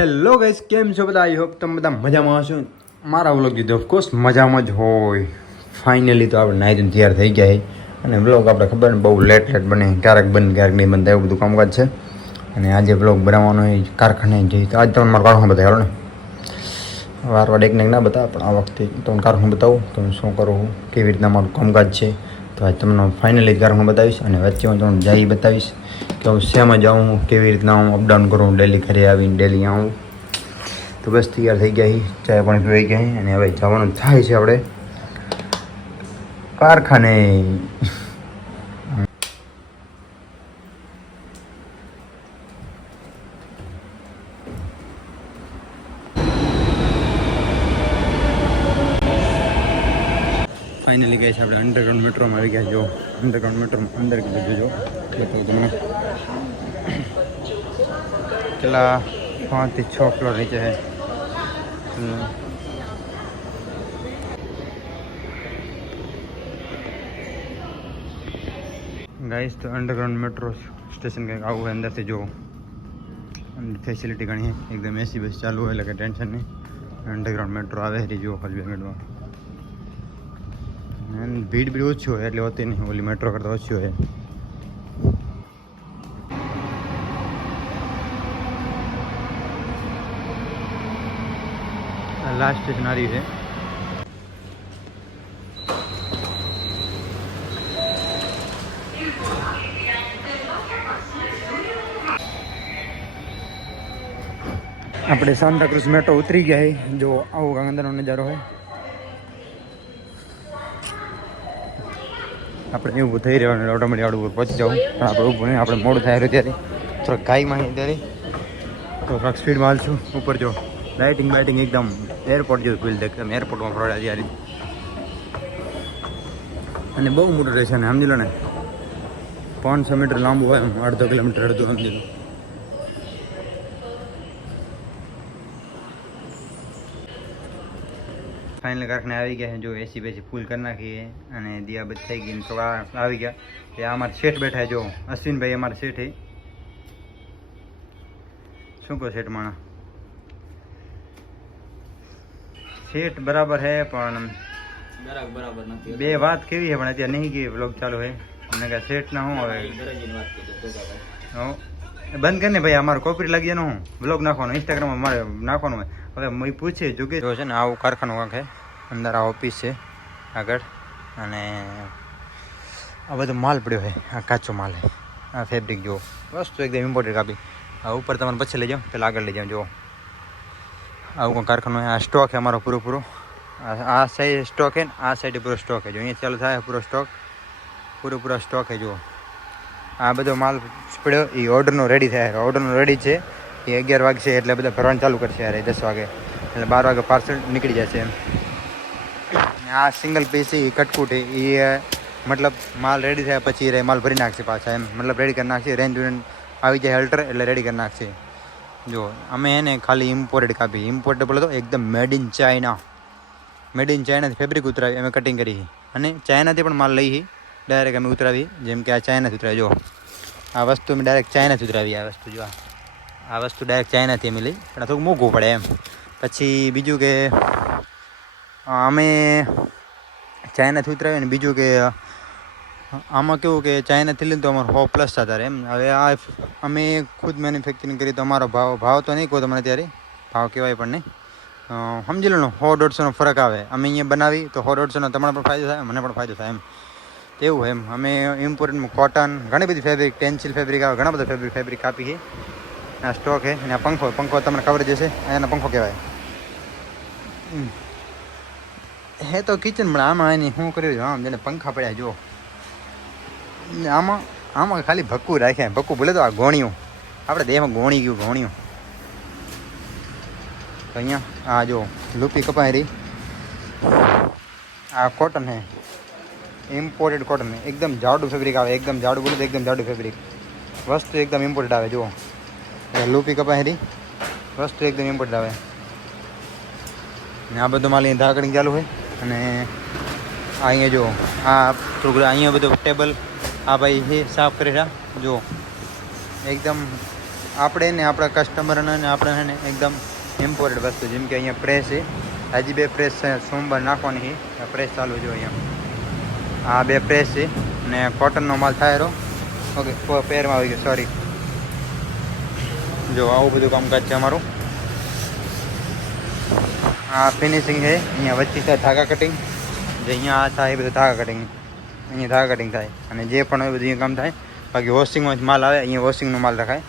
Hello guys, કેમ છો બધા? આઈ હોપ તમે બધા મજામાં હશો. મારા વ્લોગ કીધું ઓફકોર્સ મજામાં જ હોય. ફાઇનલી તો આપણે નાહી ધોઈને તૈયાર થઈ ગયા અને વ્લોગ આપણે ખબર ને બહુ લેટ બને, ક્યારેક બને ક્યારેક નહીં બનતા, એવું બધું કામકાજ છે. અને આજે વ્લોગ બનાવવાનો હોય કારખાને જઈએ તો આજે તમને મારો કારખાનો બતાવ્યો ને વાર એક ના બતાવે, પણ આ વખતે તમને કારખાનું બતાવું તમે શું કરું, કેવી રીતના મારું કામકાજ છે. તો આજે તમને ફાઇનલી કારખાનું બતાવીશ અને વચ્ચે હું તમને જઈ બતાવીશ કે હું શેમાં જાઉં, કેવી રીતના હું અપડાઉન કરું, ડેલી ઘરે આવીને ડેલી આવું. તો બસ તૈયાર થઈ ગયા, ચાય પાણી પીવાઈ ગયા અને હવે જવાનું થાય છે આપણે કારખાને. ફાઇનલી ગયા છે આપણે અંડરગ્રાઉન્ડ મેટ્રોમાં આવી ગયા. જો અંડરગ્રાઉન્ડ મેટ્રોમાં અંદર કીધું જો બતાવું તમને કેટલા 5 થી 6 ફ્લોર નીચે છે. ગાઈસ તો અંડરગ્રાઉન્ડ મેટ્રો સ્ટેશન કંઈક આવું હોય. અંદરથી જો ફેસિલિટી ઘણી છે, એકદમ એસી બસ ચાલુ હોય એટલે કે ટેન્શન નહીં. અંડરગ્રાઉન્ડ મેટ્રો આવે હરી જો ખાલી 2 મિનિટમાં. ભીડ ઓછી હોય એટલે હોતી નહીં, ઓલી મેટ્રો કરતાં ઓછી હોય. લાસ્ટ સ્ટેશન આવી છે. આપણે સાન્તાક્રુઝ મેટ્રો ઉતરી ગયા છે. જો આવો અંદરનો નજારો હોય. આપણે એવું થઈ રહેવાનું ઓટોમેટિક આડું ઉપર પહોંચી જાઉં, પણ આપણે ઊભું નહીં, આપણે મોડું થાય ત્યારે થોડાક ગાયમાં ત્યારે તો થોડાક સ્પીડમાં હાલશું. ઉપર જો લાઇટિંગ બાઇટિંગ એકદમ એરપોર્ટ જેવું ફીલ દેખાય, એકદમ એરપોર્ટમાં ફરવા ત્યારે. અને બહુ મોટું રહેશે ને, સમજી લો ને 500 મીટર લાંબુ હોય, 1.5 કિલોમીટર અડધું સમજી લો. ફાઇનલ કારખાને આવી ગયા છે. જો એસી બેસી ફૂલ કરી નાખીએ અને દિયાબત થઈ ગઈ. તો આવી ગયા એ અમારા શેઠ બેઠા. જો અશ્વિનભાઈ અમારા શેઠ. શું કહો શેઠ માણા? શેઠ બરાબર છે પણ બરાબર નથી. બે વાત કેવી છે પણ અત્યારે નહીં ગઈ, વ્લોગ ચાલુ છે. અમને કહે શેઠ ના શું હવે બંધ કરીને ભાઈ, અમારું કોપી લાગી જાય. હું વ્લોગ નાખવાનો ઇન્સ્ટાગ્રામમાં મારે નાખવાનું હોય. હવે મેં પૂછીએ જો કે જો છે ને આવું કારખાનું કાંક છે. અંદર આ ઓફિસ છે આગળ, અને આ બધો માલ પડ્યો છે. આ કાચો માલ છે, આ ફેબ્રિક જો વસ્તુ એકદમ ઇમ્પોર્ટન્ટ કાપી. આ ઉપર તમારે પછી લઈ જાઓ, પહેલાં આગળ લઈ જાઓ. જો આવું કોઈ કારખાનું. આ સ્ટોક છે અમારો પૂરો. આ સાઈડ સ્ટોક છે ને આ સાઈડ પૂરો સ્ટોક છે. જો અહીંયા ચાલુ થાય પૂરો સ્ટોક, પૂરો સ્ટોક છે. જુઓ આ બધો માલ પડ્યો એ ઓર્ડરનો રેડી થાય. ઓર્ડરનો રેડી છે એ 11 વાગે છે એટલે બધા ભરવાનું ચાલુ કરશે યાર 10 વાગે, એટલે 12 વાગે પાર્સલ નીકળી જશે એમ. આ સિંગલ પીસ એ કટકુટ એ મતલબ માલ રેડી થયા પછી માલ ભરી નાખશે પાછા એમ, મતલબ રેડી કરી નાખશે. રેન્જ આવી જાય હેલ્ટર એટલે રેડી કરી નાખશે. જો અમે એને ખાલી ઇમ્પોર્ટેડ કાપી. ઇમ્પોર્ટેબલ હતો એકદમ made in China. Made in ચાઇનાથી ફેબ્રિક ઉતરાવી અમે કટિંગ કરી, અને ચાઇનાથી પણ માલ લઈ ડાયરેક્ટ અમે ઉતરાવી. જેમ કે આ ચાઇનાથી ઉતરાવી. જો આ વસ્તુ અમે ડાયરેક્ટ ચાઇનાથી ઉતરાવી. આ વસ્તુ જો આ વસ્તુ ડાયરેક્ટ ચાઇનાથી અમે લઈ, પણ થોડુંક મોંઘું પડે એમ. પછી બીજું કે અમે ચાઇનાથી ઉતરાવીએ, અને બીજું કે આમાં કેવું કે ચાઇનાથી લઈને તો અમારો 100+ થતા એમ. હવે આ અમે ખુદ મેન્યુફેક્ચરિંગ કરી તો અમારો ભાવ તો નહીં કહો તમને ત્યારે, ભાવ કહેવાય પણ નહીં, સમજી લો ને 100-150નો ફરક આવે. અમે અહીંયા બનાવી તો 100-150નો તમને પણ ફાયદો થાય, મને પણ ફાયદો થાય એમ. એવું એમ. અમે ઇમ્પોર્ટન્ટ કોટન ઘણી બધી ફેબ્રિક, ટેન્સિલ ફેબ્રિક આવે, ઘણા બધા ફેબ્રિક આપી છે. આ સ્ટોક છે. અને આ પંખો તમને ખબર જ હશે, એનો પંખો કહેવાય હે તો કિચન. પણ આમાં એની શું કર્યું છે, આમ જેને પંખા પડ્યા જો આમાં ખાલી ભક્કું રાખ્યા. ભક્કું બોલે તો આ ગોણિયું આપણે દેહમાં ગોણી ગયું, ગોણિયું. તો અહીંયા આ જો લૂપી કપાઈ રહી. આ કોટન છે, ઇમ્પોર્ટેડ કોટન. એકદમ જાડું ફેબ્રિક આવે, એકદમ જાડું બોલે તો એકદમ જાડું ફેબ્રિક. વસ્તુ એકદમ ઇમ્પોર્ટેડ આવે. જુઓ લૂપી કપાઈ રહી, વસ્તુ એકદમ ઇમ્પોર્ટેડ આવે. અને આ બધું માલ અહીંયા ધાકડિંગ ચાલુ હોય. અને અહીંયા જો આ થોડુંક અહીંયા બધું ટેબલ આ ભાઈ છે સાફ કરી રહ્યા. જો એકદમ આપણે ને આપણા કસ્ટમરને આપણે એને એકદમ ઇમ્પોર્ટન્ટ વસ્તુ જેમ કે અહીંયા પ્રેસ છે, હજી 2 પ્રેસ છે, સોમવાર નાખવાની છે, પ્રેસ ચાલુ જો અહીંયા આ 2 પ્રેસ છે ને કોટનનો માલ થાય રહ્યો. ઓકે પેરમાં આવી ગયો, સોરી. જો આવું બધું કામકાજ છે અમારું. આ ફિનિશિંગ છે, અહીંયા વચ્ચે થાય ધાગા કટિંગ, જે અહીંયા આ થાય એ બધું ધાગા કટિંગ, અહીંયા ધાગા કટિંગ થાય અને જે પણ હોય બધું અહીંયા કામ થાય. બાકી વોશિંગમાં જ માલ આવે, અહીંયા વોશિંગનો માલ રખાય.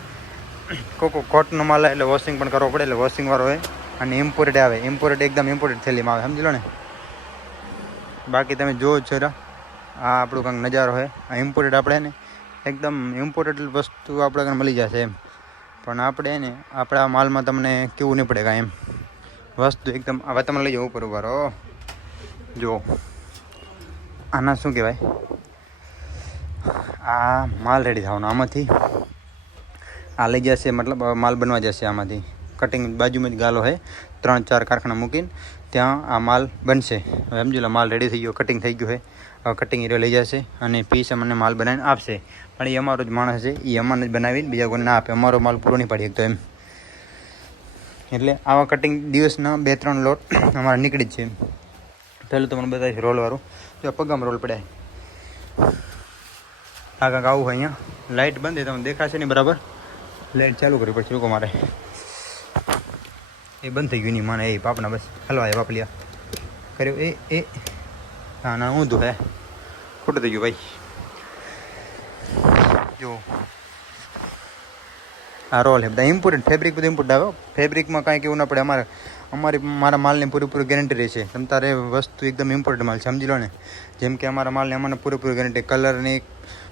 કોટનનો માલ આવે એટલે વોશિંગ પણ કરવો પડે, એટલે વોશિંગવાળો હોય. અને ઇમ્પોર્ટેડ આવે, ઇમ્પોર્ટેડ એકદમ ઇમ્પોર્ટેડ થેલીમાં આવે, સમજી લો ને. બાકી તમે જુઓ જ છો આ આપણું કંઈક નજારો હોય. આ ઇમ્પોર્ટેડ આપણે ને એકદમ ઇમ્પોર્ટેડ વસ્તુ આપણે કંઈ મળી જશે એમ. પણ આપણે ને આપણા માલમાં તમને કેવું નહીં પડે કાંઈ એમ વસ્તુ એકદમ. હવે તમે લઈ જાઓ ઉપર ઉભા રહો. જો આના શું કહેવાય, આ માલ રેડી થવાનો આમાંથી. આ લઈ જશે મતલબ માલ બનવા જશે આમાંથી. કટિંગ બાજુમાં જ ગાલો છે, 3-4 કારખાના મૂકીને ત્યાં આ માલ બનશે. હવે સમજી લો માલ રેડી થઈ ગયો, કટિંગ થઈ ગયું છે. હવે કટિંગ એ લઈ જશે અને પીસ અમને માલ બનાવીને આપશે. પણ એ અમારો જ માણસ છે, એ અમારને જ બનાવીને બીજા કોઈને ના આપે. અમારો માલ પૂરો નહીં પાડી શકતો એમ. એટલે આવા કટિંગ દિવસના 2-3 લોટ અમારે નીકળી જ છે. પહેલું તમને બતાવીશ રોલવાળું. જો પગામાં રોલ પડાય આ કાંક આવું હોય. અહીંયા લાઇટ બંધ છે, તમને દેખાશે નહીં બરાબર. લાઇટ ચાલુ કરવી પડશે લોકો મારે. એ બંધ થઈ ગયું નહીં મને. એ પાપના બસ હલવા એ પાપલિયા કર્યો એ હા ના ઊંધું હે, ખોટું થઈ ગયું ભાઈ. જો આ રોલ હે, બધા ઇમ્પોર્ટન્ટ ફેબ્રિક, બધું ઇમ્પોર્ટન્ટ આવે. ફેબ્રિકમાં કાંઈ કેવું ના પડે. મારા માલની પૂરેપૂરી ગેરંટી રહેશે. તમ તારે વસ્તુ એકદમ ઇમ્પોર્ટન્ટ માલ સમજી લો ને. જેમ કે અમારા માલને અમારે પૂરેપૂરી ગેરંટી, કલરની,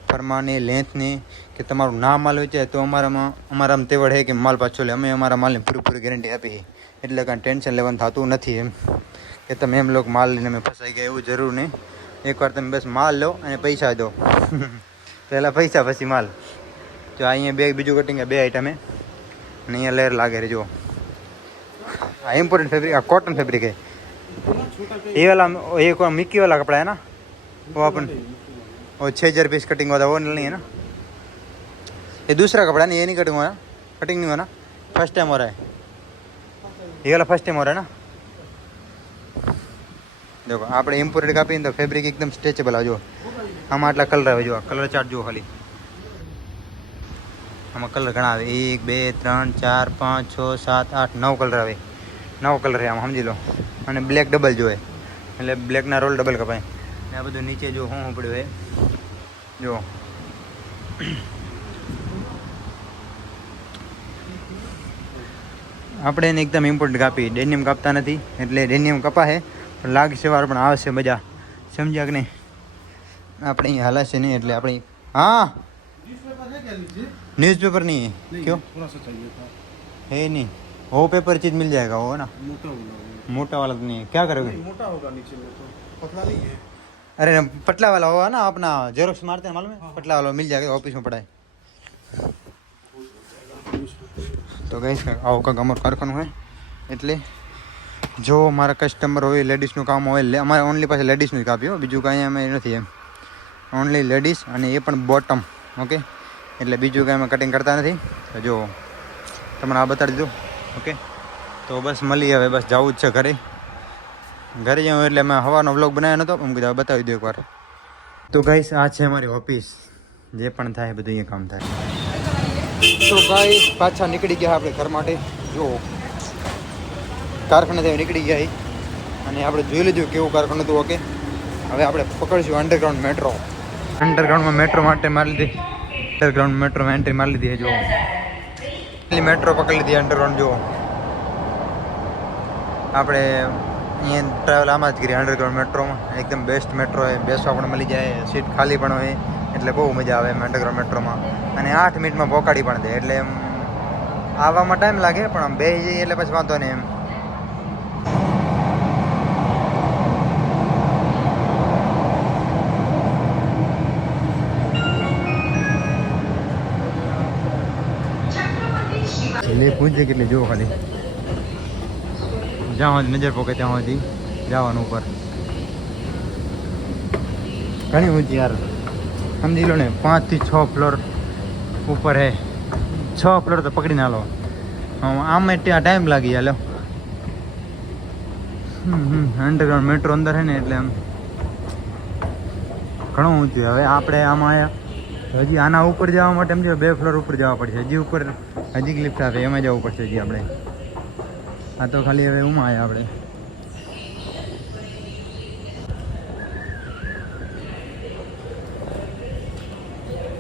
ફરમાની, લેન્થની, કે તમારું ના માલ વેચાય તો અમારામાં તેવડ છે કે માલ પાછો લે. અમે અમારા માલની પૂરેપૂરી ગેરંટી આપી, એટલે કાંઈ ટેન્શન લેવાનું થતું નથી એમ. કે તમે એમ લો માલ લઈને અમે ફસાઈ ગયા, એવું જરૂર નહીં. એકવાર તમે બસ માલ લો અને પૈસા દો. પહેલાં પૈસા પછી માલ. જો અહીંયા બીજું કટિંગ, 2 આઈટમ હે અને અહીંયા લેયર લાગે રે. જો આ इम्पोर्टेंट फैब्रिक, कॉटन फैब्रिक है ये वाला. एक मिक्की वाला कपड़ा है ना, वो अपन वो 6000 पीस कटिंग होता है, वो नहीं है ना. ये दूसरा कपड़ा नहीं, ये नहीं कटिंग हो रहा, कटिंग नहीं हो ना, फर्स्ट टाइम हो रहा है ये वाला, फर्स्ट टाइम हो रहा है ना. देखो આપણે ઇમ્પોર્ટેડ કાપીને તો ફેબ્રિક એકદમ સ્ટ્રેચેબલ આવે. જો આમાં આટલા કલર આવે, જો કલર ચાર્ટ જુઓ ખાલી. આમાં કલર ઘણા આવે, 1 2 3 4 5 6 7 8 9 કલર આવે. 9 કલર છે આમાં સમજી લો. અને બ્લેક ડબલ જોઈએ એટલે બ્લેકના રોલ ડબલ કપાય. ને આ બધું નીચે જો શું પડ્યું છે જો. આપણે એને એકદમ ઇમ્પોર્ટન્ટ કાપી, ડેનિયમ કાપતા નથી એટલે ડેનિયમ કપાશે પણ લાગશે વાર પણ આવશે મજા. સમજ્યા કે નહીં? આપણે અહીં હાલાશે નહીં એટલે આપણે. हाँ न्यूज़पेपर नहीं है, क्यों? है नहीं, वो पेपर चीज मिल जाएगा वो ना, मोटा वाला तो नहीं है. क्या करोगे? मोटा होगा नीचे में, तो पतला नहीं है. अरे पतला वाला होगा ना, अपना जेरोक्स मारते हैं मालूम है, पतला वाला मिल जाएगा ऑफिस में पड़ा है. તો ગાઈસ આવો કાંક અમારું કારખાનું હોય. એટલે જો મારા કસ્ટમર હોય, લેડીઝનું કામ હોય, અમારે ઓનલી પાસે લેડીઝનું જ કાપ્યો, બીજું કાંઈ અમે નથી એમ. ઓનલી લેડીઝ અને એ પણ બોટમ. ઓકે, એટલે બીજું કાંઈ અમે કટિંગ કરતા નથી. તો જો તમને આ બતાડી દીધું. ઓકે, તો બસ મળીએ હવે. બસ જવું જ છે ઘરે. ઘરે જાઉં એટલે મેં હવાનો વ્લોગ બનાવ્યો નહોતો, હું કીધું બતાવી દઉં એકવાર. તો ગાઈસ આ છે અમારી ઓફિસ. જે પણ થાય બધું અહીંયા કામ થાય. તો ગાઈસ પાછા નીકળી ગયા આપણે ઘર માટે. જો કારખાનેથી નીકળી ગયા અને આપણે જોઈ લીધું કેવું કારખાનું હતું. ઓકે, હવે આપણે પકડીશું અંડરગ્રાઉન્ડ મેટ્રો. અંડરગ્રાઉન્ડમાં મેટ્રો માટે મારી લીધી, અંડરગ્રાઉન્ડ મેટ્રોમાં એન્ટ્રી મારી લીધી. જો એટલી મેટ્રો પકડી લીધી અંડરગ્રાઉન્ડ. જો આપણે અહીંયા ટ્રાવેલ આમાં જ કરીએ અંડરગ્રાઉન્ડ મેટ્રોમાં. એકદમ બેસ્ટ મેટ્રો હોય, બેસવા પણ મળી જાય, સીટ ખાલી પણ હોય, એટલે બહુ મજા આવે એમ અંડરગ્રાઉન્ડ મેટ્રોમાં. અને 8 મિનિટમાં પહોંચાડી પણ દે, એટલે એમ આવવામાં ટાઈમ લાગે પણ આમ બેસી જઈએ એટલે પછી વાંધો નહીં એમ. લે પૂછે કેટલી જો ખાલી જ્યાં સુધી નજર પોકે ત્યાં સુધી જવાનું ઉપર. ઘણી ઊંચી યાર, સમજી લો ને, 5 થી 6 ફ્લોર ઉપર હે. 6 ફ્લોર તો પકડીને હાલો. આમ ત્યાં ટાઈમ લાગી હાલો. અંડરગ્રાઉન્ડ મેટ્રો અંદર છે ને એટલે આમ ઘણું ઊંચું. હવે આપણે આમાં આવ્યા હજી આના ઉપર જવા માટે એમ 2 ફ્લોર ઉપર જવા પડશે. હજી ઉપર હજી લિફ્ટ આવે એમાં જવું પડશે હજી આપણે. આ તો ખાલી હવે ઉમાં આવ્યા આપણે.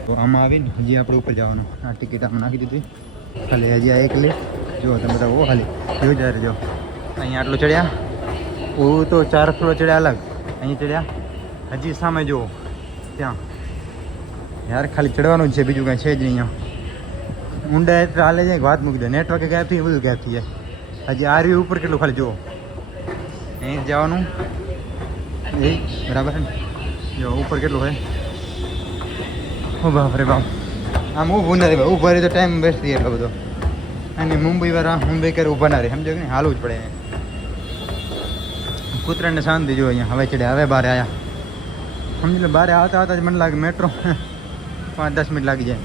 તો આમાં આવીને હજી આપણે ઉપર જવાનું. આ ટિકિટ આમાં નાખી દીધી. ખાલી હજી આ એક લિફ્ટ જો તમે બધા ખાલી જો જ્યારે જો અહીંયા આટલું ચડ્યા. હું તો 4 ફ્લોર ચડ્યા અલગ. અહીં ચડ્યા હજી સામે જુઓ ત્યાં યાર ખાલી ચડવાનું જ છે, બીજું કાંઈ છે જ નહીં. અહીંયા ઊંડા એટલે હાલે જાય વાત મૂકી દે. નેટવર્ક ગાયબ થઈ બધું ગાયબ થઈ જાય. હજી આ રહ્યું ઉપર કેટલું ખાલી જુઓ. અહીં જવાનું એ બરાબર છે ને. જો ઉપર કેટલું હોય. ઓ બાપ રે બાપ. આમ ઊભું નથી ભાઈ. ઊભા રહી તો ટાઈમ વેસ્ટ થઈ એટલો બધો. અને મુંબઈવાળા મુંબઈ કરે ઊભા ના રહે. સમજો કે નહીં, હાલવું જ પડે. કૂતરાને શાંતિ જો અહીંયા. હવે ચડ્યા, હવે બહાર આવ્યા. સમજી લો બહાર આવતા આવતા જ મને લાગે મેટ્રો 5-10 મિનિટ લાગી જાય.